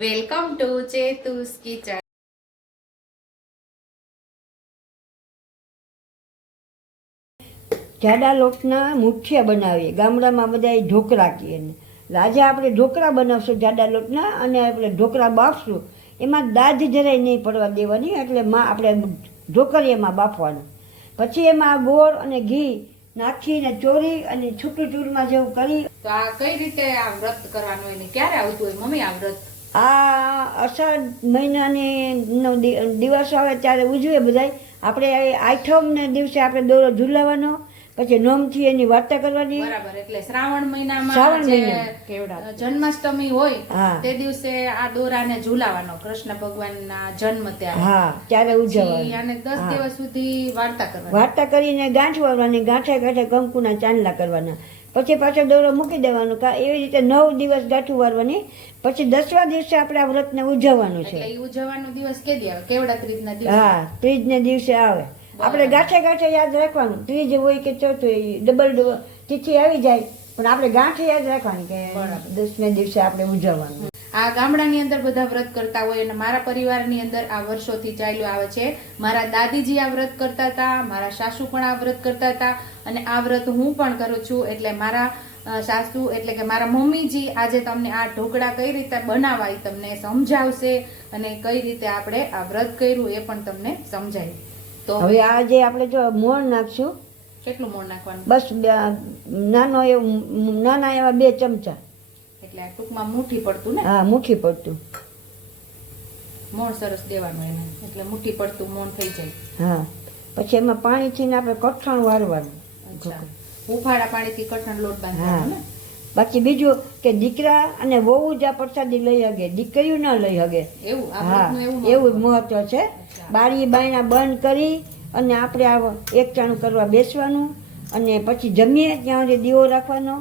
Welcome to ચેતુસ kitchen જાડા લોટના મુઠિયા બનાવીએ. ગામડામાં બધા ઢોકરા કહીએ આજે આપણે ઢોકરા બનાવશું જાડા લોટના અને આપણે ઢોકરા બાફશું. એમાં દાદ જરાય નહીં પડવા દેવાની એટલે માં આપણે એમાં બાફવાનું. પછી એમાં ગોળ અને ઘી નાખીને ચોરી અને છૂટું ચૂરમાં જેવું કરી. તો આ કઈ રીતે આ વ્રત કરવાનું હોય ને? ક્યારે આવતું હોય? મમ્મી આ વ્રત? આ અષાઢ મહિનાની દિવસ આવે ત્યારે ઉજવે બધાય. આપણે આઠમને દિવસે આપણે દોરો ઝૂલાવાનો પછી નોમથી એની વાર્તા કરવાની. બરાબર એટલે શ્રાવણ મહિનામાં શ્રાવણ મહિના. જન્માષ્ટમી હોય તે દિવસે આ દોરાને ઝુલાવાનો કૃષ્ણ ભગવાનના જન્મ ત્યારે. હા ત્યારે ઉજવવાનું. આને દસ દિવસ સુધી વાર્તા કરવાની. વાર્તા કરીને ગાંઠ વાળવાની ગાંઠે ગાંઠે કંકુના ચાંદલા કરવાના. પછી પાછો દોરો મૂકી દેવાનો કા એવી રીતે નવ દિવસ ગાંઠું વારવાની પછી દસમા દિવસે આપણે આ વ્રતને ઉજવવાનું છે. ઉજવવાનો દિવસ કે કેવડા ત્રીજના દિવસે? હા ત્રીજને દિવસે આવે. આપણે ગાંઠે ગાંઠે યાદ રાખવાનું. ત્રીજ હોય કે ચોથું ડબલ તિથિ આવી જાય. પણ આપણે ગાંઠે યાદ રાખવાની કે. દસમે દિવસે આપણે ઉજવવાનું. આ ગામડાની અંદર બધા વ્રત કરતા હોય અને મારા પરિવારની અંદર આ વર્ષોથી ચાલ્યું આવે છે. મારા દાદીજી આ વ્રત કરતા હતા મારા સાસુ પણ આ વ્રત કરતા હતા અને આ વ્રત હું પણ કરું છું એટલે મારા સાસુ એટલે કે મારા મમ્મીજી આજે તમને આ ઢોકળા કઈ રીતે બનાવાય એ તમને સમજાવશે અને કઈ રીતે આપણે આ વ્રત કર્યું એ પણ તમને સમજાય. તો હવે આજે આપણે જો મોણ નાખશું કેટલું મોણ નાખવાનું? બસ નાનો એવું નાના એવા બે ચમચા. એટલે આ ટૂંકમાં મુઠ્ઠી પડતું ને? હા મુઠ્ઠી પડતું. મોણ સરસ દેવાનું એને એટલે મુઠ્ઠી પડતું મોણ થઈ જાય. હા. પછી એમાં પાણીથી ને આપણે કઠણ વારવાનું. અચ્છા. હુંફાળા પાણીથી કઠણ લોટ બાંધવાનો ને? બાકી બીજું કે દીકરા અને વહુ જ આ પ્રસાદી લઈ હગે દીકરીઓ ન લઈ હગે. એવું? એવું. મહત્વ છે. બારી બાયણા બંધ કરી અને આપણે આ એકટાણું કરવા બેસવાનું અને પછી જમીએ ત્યાં સુધી દીવો રાખવાનો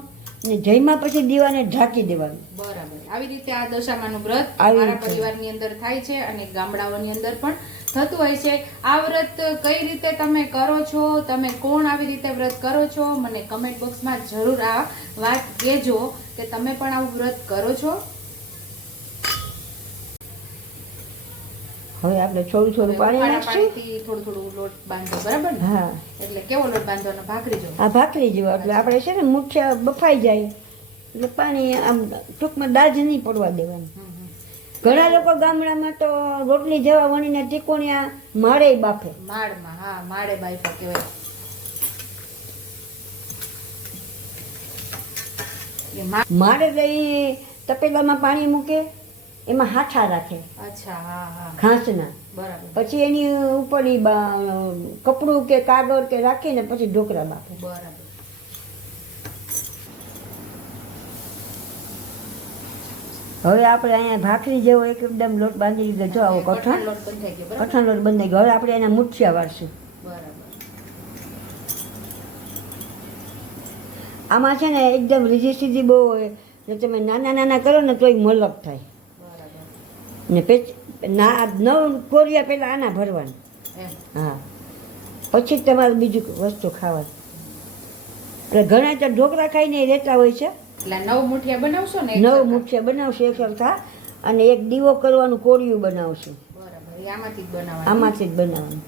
અને જયમાં પછી દીવાને ઢાંકી દેવાનું. બરાબર. આવી રીતે આ દશામાનું વ્રત મારા પરિવારની અંદર થાય છે અને ગામડાઓની અંદર પણ થતું હોય છે. આ વ્રત કઈ રીતે તમે કરો છો? તમે કોણ આવી રીતે વ્રત કરો છો? મને કમેન્ટ બોક્સમાં જરૂર આ વાત કહેજો કે તમે પણ આવું વ્રત કરો છો. હવે આપણે થોડું થોડું પાણી નાખશું. થોડું થોડું લોટ બાંધો બરાબર ને? હા. એટલે કેવો લોટ બાંધવાનો? ભાખરી જો આ ભાખરી જેવું એટલે આપણે છે ને મુખ્ય બફાઈ જાય. એટલે પાણી આમ ટૂંકમાં દાજ નહીં પડવા દેવાનું. ઘણા લોકો ગામડામાં તો રોટલી જેવા વણીને ટીકોણિયા માળે બાફે. માળમાં હા માળે બાફે કહેવાય. માળે તો ઈ તપેલામાં પાણી મૂકે. એમાં હાથા રાખે. હા હા. ઘાસના. બરાબર. પછી એની ઉપર ઈ બા- કપડું કે કાગળ કે રાખીને પછી ઢોકરા બાફે. બરાબર. હવે આપણે અહીંયા ભાખરી જેવો એકદમ લોટ બાંધી દીધો. જો આવો કઠણ કઠણ. લોટ બંધાઈ ગયો હવે આપણે એના મુઠિયા વાળશું. બરાબર. આમાં છે ને એકદમ રીઝી સીધી બહુ હોય. ને તમે નાના નાના કરો ને તોય મલક થાય. ને પેચ ના નવ કોરિયા પહેલાં આના ભરવાના. હા. પછી તમારે બીજું વસ્તુ ખાવાની. એટલે ઘણા તો ઢોકળા ખાઈને રહેતા હોય છે. એટલે નવ મુઠિયા બનાવશો ને નવ? મુઠિયા બનાવશો એક સરખા. અને એક દીવો કરવાનું કોળિયું બનાવશું. બરાબર આમાંથી જ બનાવવાનું. આમાંથી જ બનાવવાનું.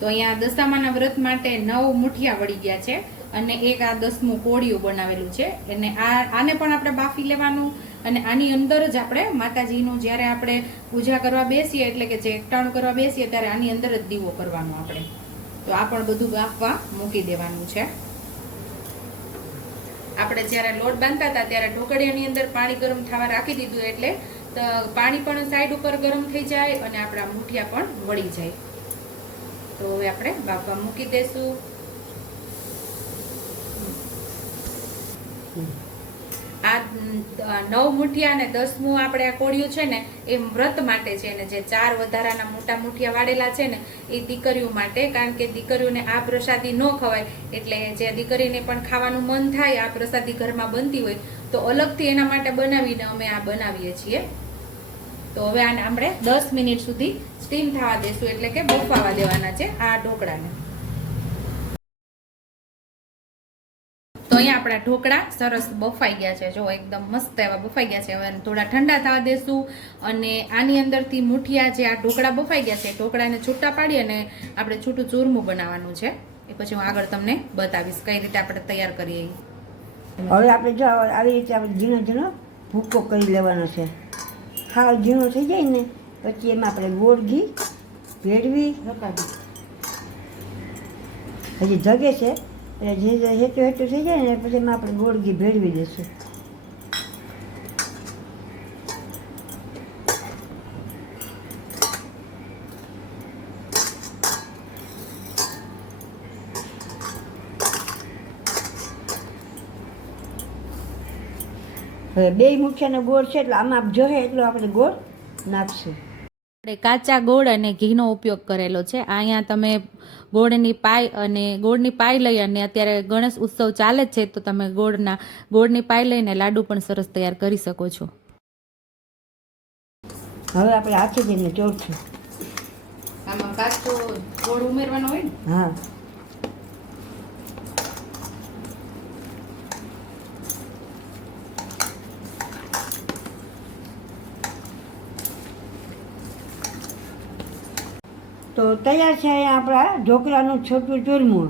તો અહીંયા દશામાના વ્રત માટે નવ મુઠિયા વળી ગયા છે. અને એક આ દસમું કોળિયું બનાવેલું છે. અને આ આને પણ આપણે બાફી લેવાનું. અને આની અંદર જ આપણે માતાજીનું જ્યારે આપણે પૂજા કરવા બેસીએ, એટલે કે જે એકટાણું કરવા બેસીએ, ત્યારે આની અંદર જ દીવો કરવાનો આપણે. તો આ પણ બધું બાફવા મૂકી દેવાનું છે. આપણે જ્યારે લોટ બાંધતા હતા, ત્યારે ઢોકળિયાની અંદર પાણી ગરમ થવા રાખી દીધું, એટલે પાણી પણ સાઈડ ઉપર ગરમ થઈ જાય અને આપણા મૂઠિયા પણ વળી જાય. તો હવે આપણે બાફવા મૂકી દઈશું આ નવ મુઠિયા અને દસમું આપણે આ કોળિયું છે ને, એ વ્રત માટે છે ને, જે ચાર વધારાના મોટા મુઠિયા વાળેલા છે ને, એ દીકરીઓ માટે, કારણ કે દીકરીઓને આ પ્રસાદી ન ખવાય, એટલે જે દીકરીને પણ ખાવાનું મન થાય, આ પ્રસાદી ઘરમાં બનતી હોય, તો અલગથી એના માટે બનાવીને અમે આ બનાવીએ છીએ. તો હવે આને આપણે દસ મિનિટ સુધી સ્ટીમ થવા દેશું, એટલે કે બફાવા દેવાના છે આ ઢોકળાને. આપણે આપણા ઢોકળા સરસ બફાઈ ગયા છે. જો એકદમ મસ્ત એવા બફાઈ ગયા છે. હવે થોડા ઠંડા થવા દેશું અને આની અંદરથી મુઠિયા જે આ ઢોકળા બફાઈ ગયા છે ઢોકળાને છૂટા પાડી અને આપણે છૂટું ચૂરમું બનાવવાનું છે. એ પછી હું આગળ તમને બતાવીશ કઈ રીતે આપણે તૈયાર કરીએ. હવે આપણે જો આવી રીતે આપણે ઝીણો ઝીણો ભૂક્કો કરી લેવાનો છે. હા ઝીણો થઈ જાય ને પછી એમાં આપણે ગોળ ઘી ભેળવી. હજી જગે છે. એટલે જે જે હેચું હેઠું થઈ જાય ને પછી એમાં આપણે ગોળ ઘી ભેળવી દઈશું. હવે બે મુઠિયાનો ગોળ છે એટલે આમાં જોહે એટલો આપણે ગોળ નાખશું. આપણે કાચા ગોળ અને ઘીનો ઉપયોગ કરેલો છે. અહીંયા તમે ગોળની પાય અને ગોળની પાય લઈ અને અત્યારે ગણેશ ઉત્સવ ચાલે જ છે તો તમે ગોળના ગોળની પાય લઈને લાડુ પણ સરસ તૈયાર કરી શકો છો. હવે આપણે હાથે જઈને ચોરશું. આમાં કાચો ગોળ ઉમેરવાનો હોય ને? હા. તો તૈયાર છે અહીંયા આપણા ઢોકળાનું છોટું ચૂરમું.